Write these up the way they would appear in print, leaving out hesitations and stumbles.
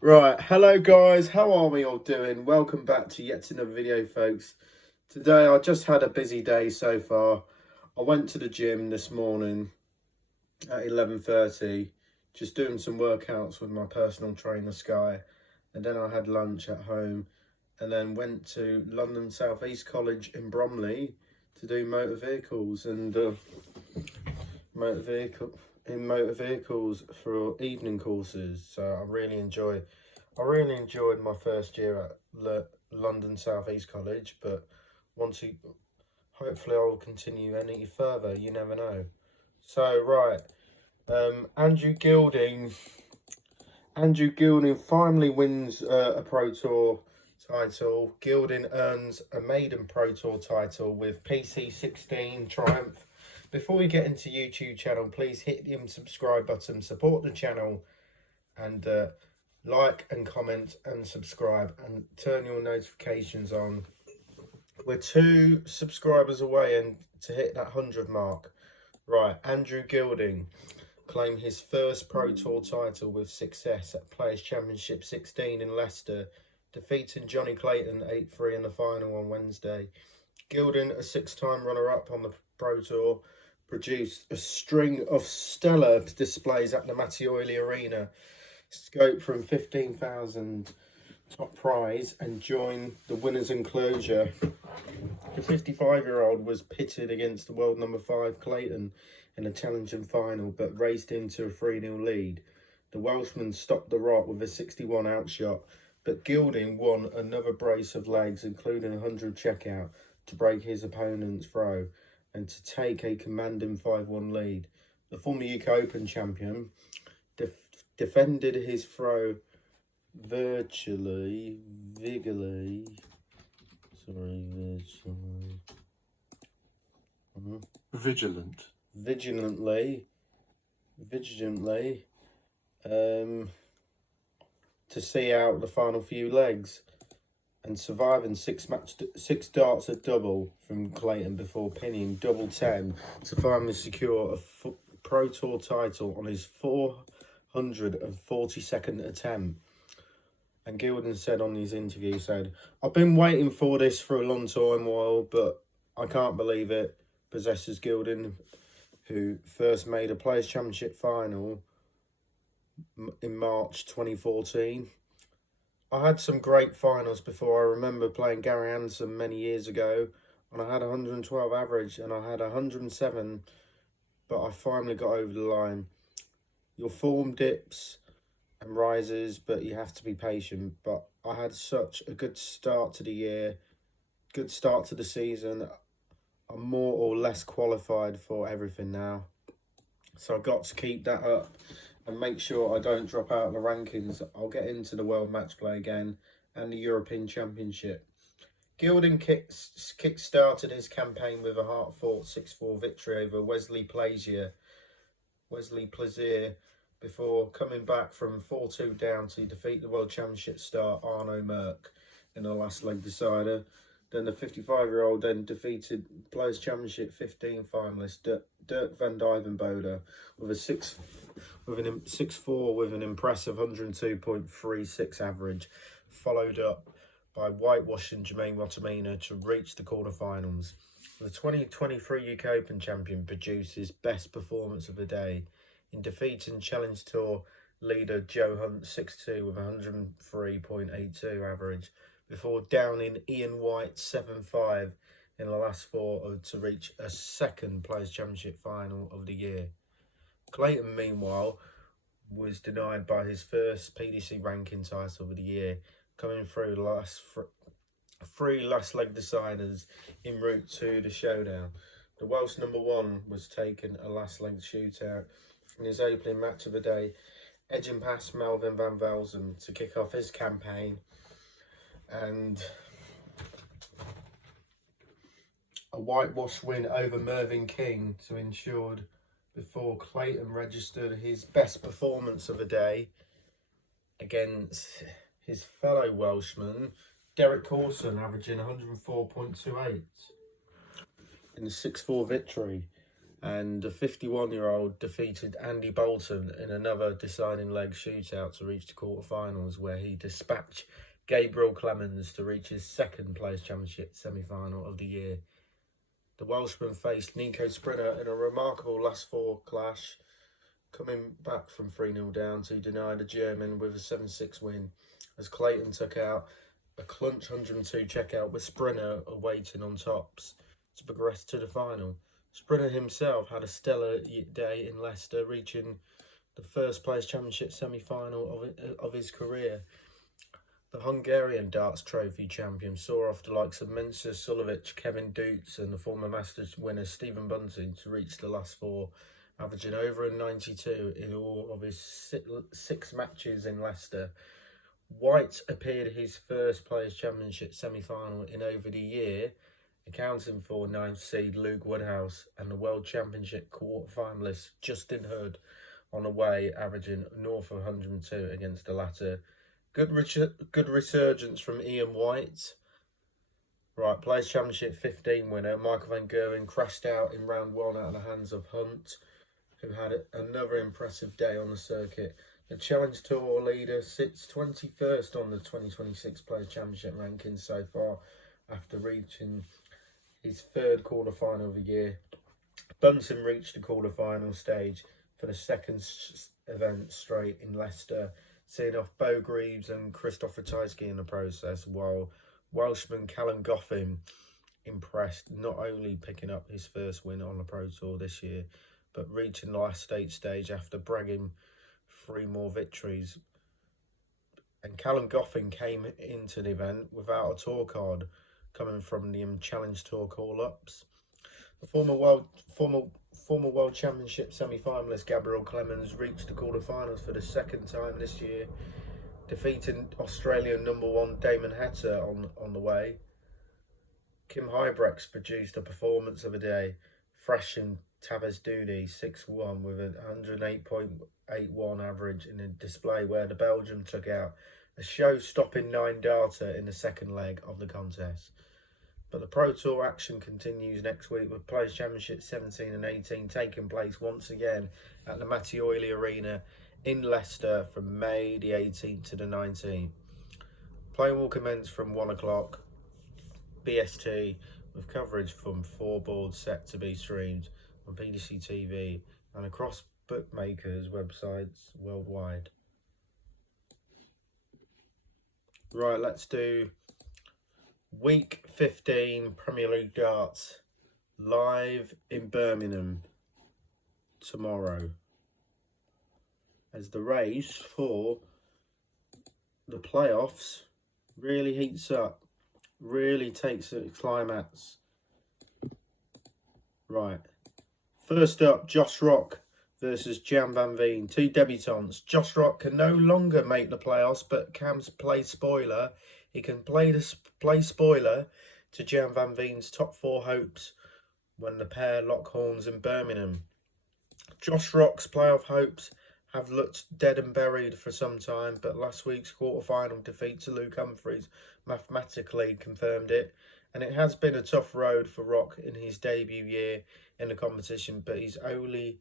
Right, hello guys, how are we all doing? Welcome back to yet another video, folks. Today I just had a busy day so far. I went to the gym this morning at 11:30, just doing some workouts with my personal trainer Sky, and then I had lunch at home, and then went to London South East College in Bromley to do motor vehicles and motor vehicles for evening courses. So I really enjoyed my first year at London South East College, but hopefully I'll continue any further, you never know. So right, Andrew Gilding finally wins a Pro Tour title. Gilding earns a maiden Pro Tour title with PC16 Triumph. Before we get into YouTube channel, please hit the subscribe button, support the channel, and like and comment and subscribe and turn your notifications on. We're 2 subscribers away and to hit that 100 mark. Right, Andrew Gilding claimed his first Pro Tour title with success at Players Championship 16 in Leicester, defeating Jonny Clayton 8-3 in the final on Wednesday. Gilding, a 6-time runner-up on the Pro Tour, produced a string of stellar displays at the Mattioli Arena, scope from 15,000 top prize, and joined the winners' enclosure. The 55-year-old was pitted against the world number 5 Clayton in a challenging final, but raced into a 3-0 lead. The Welshman stopped the rot with a 61 outshot, but Gilding won another brace of legs, including a 100 checkout, to break his opponent's throw and to take a commanding 5-1 lead. The former UK Open champion defended his throw vigilantly, to see out the final few legs, and surviving 6 darts at double from Clayton before pinning double 10 to finally secure a Pro Tour title on his 442nd attempt. And Gilding said on his interview, "I've been waiting for this for a long time while, but I can't believe it," possesses Gilding, who first made a Players' Championship final in March 2014. "I had some great finals before. I remember playing Gary Anderson many years ago, and I had 112 average, and I had 107, but I finally got over the line. Your form dips and rises, but you have to be patient. But I had such a good start to the year, good start to the season. I'm more or less qualified for everything now. So I've got to keep that up and make sure I don't drop out of the rankings. I'll get into the World Match Play again and the European Championship." Gilding kick-started his campaign with a hard-fought 6-4 victory over Wesley Plaisier before coming back from 4-2 down to defeat the World Championship star Arno Merck in the last leg decider. Then the 55-year-old then defeated Players Championship 15 finalist Dirk van Dijvenbode with a 6-4 with an impressive 102.36 average, followed up by whitewashing Jermaine Rotamina to reach the quarterfinals. The 2023 UK Open champion produced his best performance of the day in defeating Challenge Tour leader Joe Hunt 6-2 with 103.82 average, before downing Ian White 7-5 in the last 4 to reach a second Players' Championship final of the year. Clayton, meanwhile, was denied by his first PDC ranking title of the year, coming through the last 3 last leg deciders en route to the showdown. The Welsh number 1 was taking a last leg shootout in his opening match of the day, edging past Melvin van Velzen to kick off his campaign, and a whitewash win over Mervyn King to ensure before Clayton registered his best performance of the day against his fellow Welshman Derek Corson, averaging 104.28 in the 6-4 victory. And the 51-year-old defeated Andy Bolton in another deciding leg shootout to reach the quarterfinals, where he dispatched Gabriel Clemens to reach his second Players' Championship semi-final of the year. The Welshman faced Nico Sprinter in a remarkable last four clash, coming back from 3-0 down to deny the German with a 7-6 win, as Clayton took out a clutch 102 checkout with Sprinter awaiting on tops to progress to the final. Sprinter himself had a stellar day in Leicester, reaching the first Players' Championship semi-final of his career. The Hungarian darts trophy champion saw off the likes of Mensah Suljovic, Kevin Dukes and the former Masters winner Stephen Bunting to reach the last four, averaging over a 92 in all of his six matches in Leicester. White appeared his first Players' Championship semi-final in over the year, accounting for 9th seed Luke Woodhouse and the World Championship quarter-finalist Justin Hood on the way, averaging north of 102 against the latter. Good resurgence from Ian White. Right, Players' Championship 15 winner Michael van Gerwen crashed out in round one out of the hands of Hunt, who had another impressive day on the circuit. The Challenge Tour leader sits 21st on the 2026 Players' Championship rankings so far, after reaching his third quarter-final of the year. Bunting reached the quarter-final stage for the second event straight in Leicester, seeing off Bo Greaves and Christopher Tysky in the process, while Welshman Callum Goffin impressed, not only picking up his first win on the Pro Tour this year, but reaching the last stage after bragging 3 more victories. And Callum Goffin came into the event without a tour card, coming from the Challenge Tour call-ups. The former World Championship semi-finalist Gabriel Clemens reached the quarterfinals for the second time this year, defeating Australian #1 Damon Heta on the way. Kim Huybrechts produced a performance of the day, thrashing Tavez Doody 6-1 with a 108.81 average in a display where the Belgian took out a show-stopping 9-darter in the second leg of the contest. But the Pro Tour action continues next week, with Players' Championship 17 and 18 taking place once again at the Mattioli Arena in Leicester from May the 18th to the 19th. Play will commence from 1 o'clock BST, with coverage from 4 boards set to be streamed on PDC TV and across bookmakers' websites worldwide. Right, let's do Week 15 Premier League darts live in Birmingham tomorrow, as the race for the playoffs really heats up, really takes a climax. Right, first up, Josh Rock versus Gian van Veen, 2 debutants. Josh Rock can no longer make the playoffs, but can play spoiler. He can play spoiler to Gian van Veen's top 4 hopes when the pair lock horns in Birmingham. Josh Rock's playoff hopes have looked dead and buried for some time, but last week's quarter-final defeat to Luke Humphries mathematically confirmed it, and it has been a tough road for Rock in his debut year in the competition, but he's only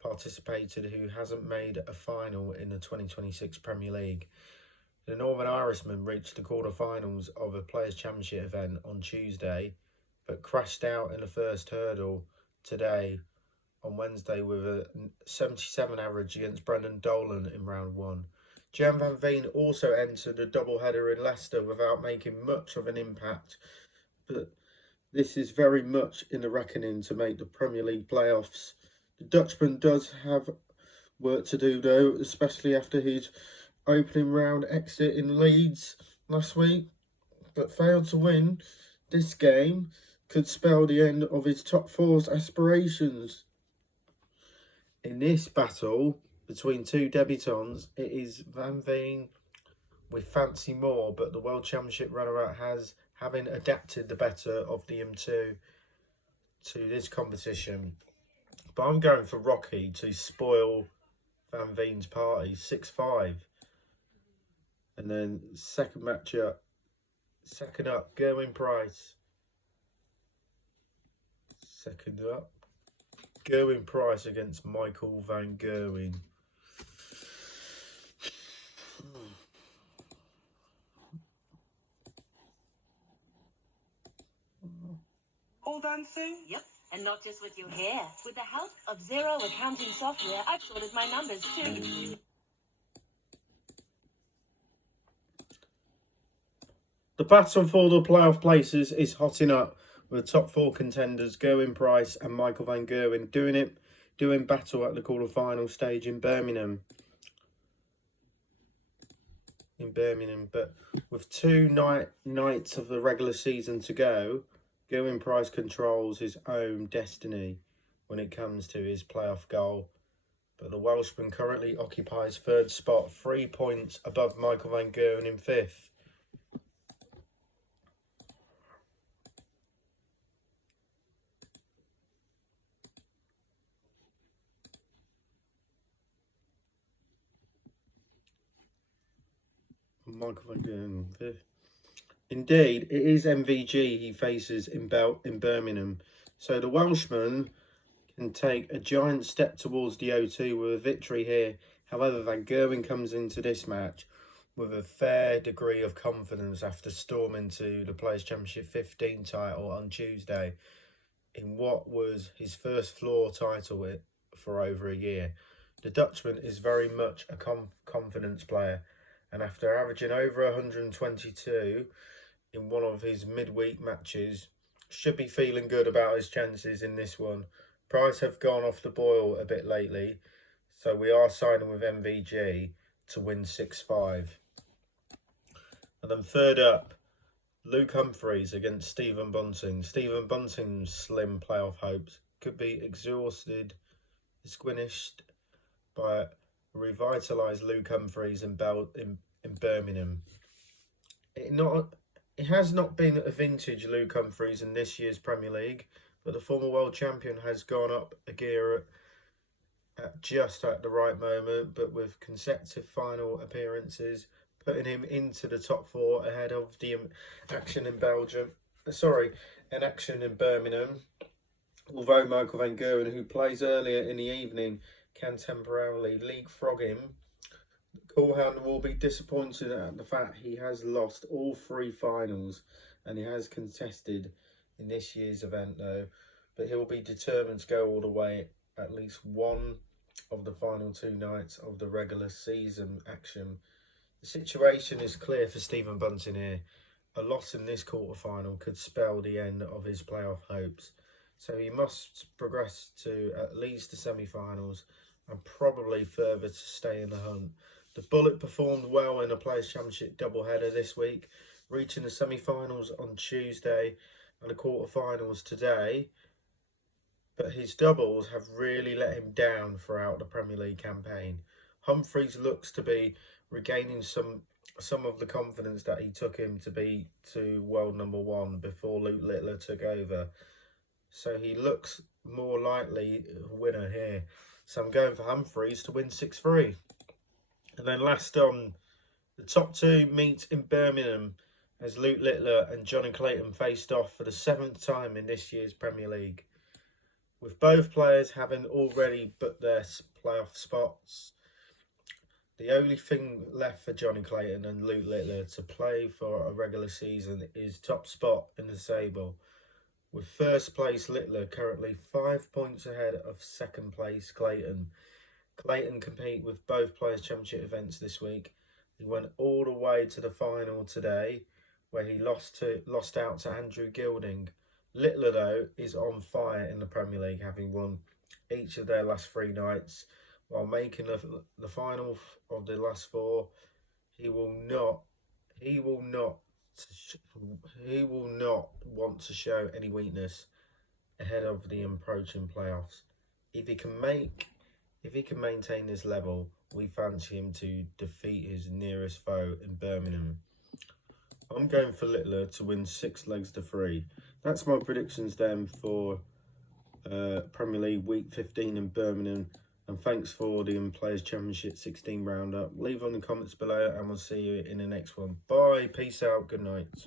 participated who hasn't made a final in the 2026 Premier League. The Northern Irishman reached the quarterfinals of a Players' Championship event on Tuesday, but crashed out in the first hurdle today on Wednesday with a 77 average against Brendan Dolan in round 1. Gian van Veen also entered a doubleheader in Leicester without making much of an impact, but this is very much in the reckoning to make the Premier League playoffs. The Dutchman does have work to do though, especially after his opening round exit in Leeds last week, but failed to win. This game could spell the end of his top 4's aspirations. In this battle between 2 debutants, it is Van Veen with fancy more, but the World Championship runner-up having adapted the better of the M2 to this competition. But I'm going for Rocky to spoil Van Veen's party, 6-5. And then second up, Gerwyn Price. Second up. Gerwyn Price against Michael van Gerwen. All done, Sue? Yep, and not just with your hair. With the help of Zero accounting software, I've sorted my numbers too. The battle for the playoff places is hotting up, with the top 4 contenders Gerwyn Price and Michael van Gerwen doing battle at the quarter-final stage in Birmingham. But with 2 nights of the regular season to go, Gerwyn Price controls his own destiny when it comes to his playoff goal. But the Welshman currently occupies 3rd spot, 3 points above Michael van Gerwen in 5th. Michael van Gerwen 5th. Indeed, it is MVG he faces in Birmingham. So the Welshman can take a giant step towards the O2 with a victory here. However, Van Gerwen comes into this match with a fair degree of confidence after storming to the Players' Championship 15 title on Tuesday in what was his first floor title for over a year. The Dutchman is very much a confidence player, and after averaging over 122 in one of his midweek matches, should be feeling good about his chances in this one. Price have gone off the boil a bit lately, so we are signing with MVG to win 6-5. And then 3rd up, Luke Humphries against Stephen Bunting. Stephen Bunting's slim playoff hopes could be exhausted, squinished by revitalised Luke Humphries in Birmingham. It has not been a vintage Luke Humphries in this year's Premier League, but the former world champion has gone up a gear just at the right moment, but with consecutive final appearances, putting him into the top 4 ahead of the action in action in Birmingham. Although Michael van Gerwen, who plays earlier in the evening, can temporarily leapfrog him, Coolhound will be disappointed at the fact he has lost all 3 finals and he has contested in this year's event though, but he'll be determined to go all the way at least one of the final 2 nights of the regular season action. The situation is clear for Stephen Bunting here. A loss in this quarter-final could spell the end of his playoff hopes, so he must progress to at least the semi-finals and probably further to stay in the hunt. The Bullet performed well in a Players' Championship doubleheader this week, reaching the semi-finals on Tuesday and the quarter-finals today, but his doubles have really let him down throughout the Premier League campaign. Humphries looks to be regaining some of the confidence that he took him to be to world number 1 before Luke Littler took over. So he looks more likely a winner here. So I'm going for Humphries to win 6-3. And then last on, the top 2 meet in Birmingham as Luke Littler and Jonny Clayton faced off for the 7th time in this year's Premier League. With both players having already booked their playoff spots, the only thing left for Jonny Clayton and Luke Littler to play for a regular season is top spot in the table, with 1st place Littler currently 5 points ahead of 2nd place Clayton. Clayton compete with both Players' Championship events this week. He went all the way to the final today, where he lost out to Andrew Gilding. Littler, though, is on fire in the Premier League, having won each of their last 3 nights, while making the final of the last 4. He will not want to show any weakness ahead of the approaching playoffs. If he can maintain this level, we fancy him to defeat his nearest foe in Birmingham. I'm going for Littler to win 6-3. That's my predictions then for Premier League Week 15 in Birmingham. And thanks for the Players' Championship 16 roundup. Leave on the comments below and we'll see you in the next one. Bye, peace out, good night.